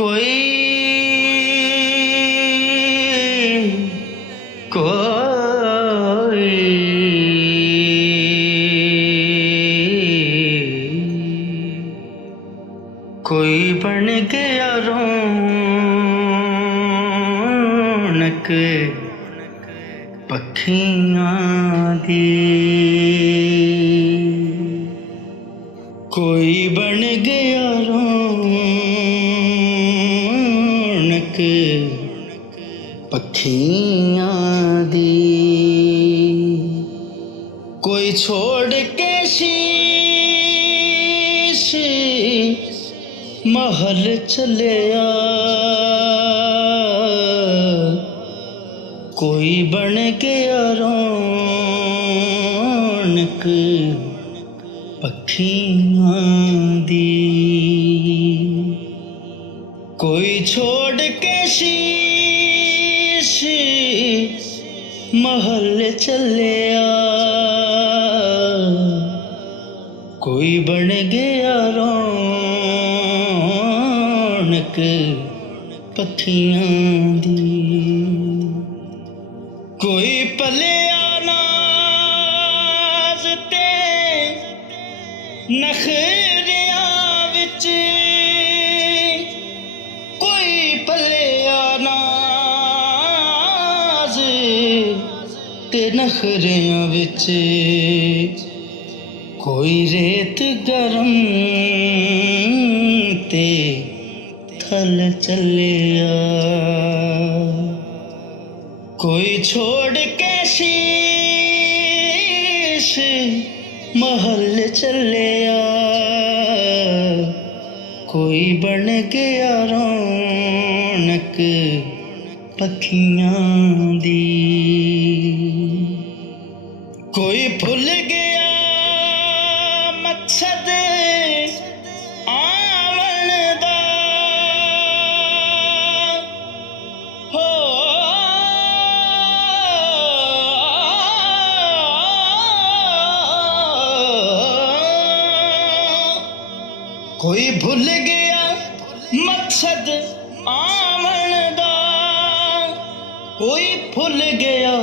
कोई कोई कोई बन गया रौनक पखियां दी। कोई बन गया रौनक पखियां दी। कोई छोड़ के शीश महल चलिया। कोई बन गया रौनक पखियां दी। कोई छोड़ के शीश महल चलिया। कोई बन गया रौनक पखियां दी। कोई पलिया नाज ते नखरियां विच। कोई पलिया नाज ते नखरियां विच। कोई रेत गरम ते थल चलिया। कोई छोड़ के शीश महल चलिया। कोई बन गया रौनक पखियां दी। कोई भुल गया मकसद आवन दा। हो कोई भुल गया मकसद आवन दा। कोई भुल गया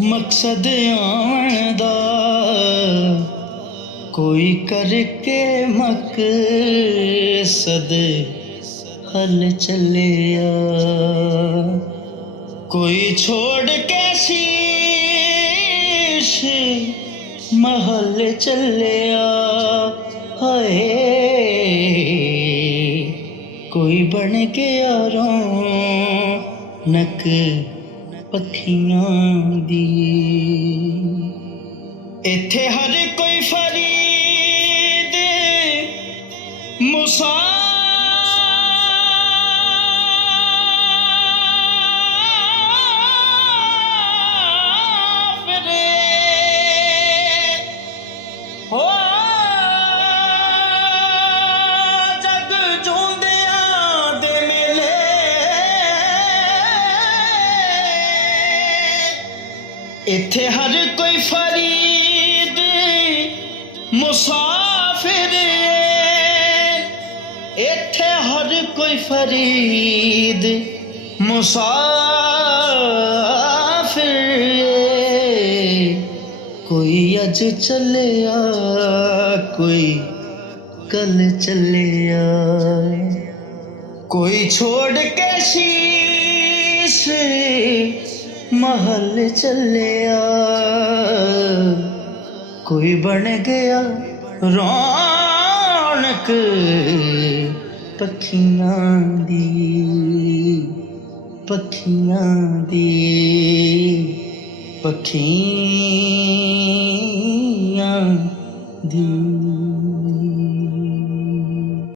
मकसद आवन दा। कोई करके मकसद हल चलिया। कोई छोड़ के शीश महल चलिया। हाय कोई बन गया रौनक पखियां दी। इत्थे हर कोई फरीद मुसाफिर हो। जग जूंदियां दे मेले इत्थे हर कोई फरीद मुसाफिर। इत्थे हर कोई फरीद मुसाफिर। कोई अज चलिया कोई कल चलिया। कोई छोड़ के शीश महल चलिया। कोई बन गया रौनक पखियां दी। पखियां दी पखियां दी।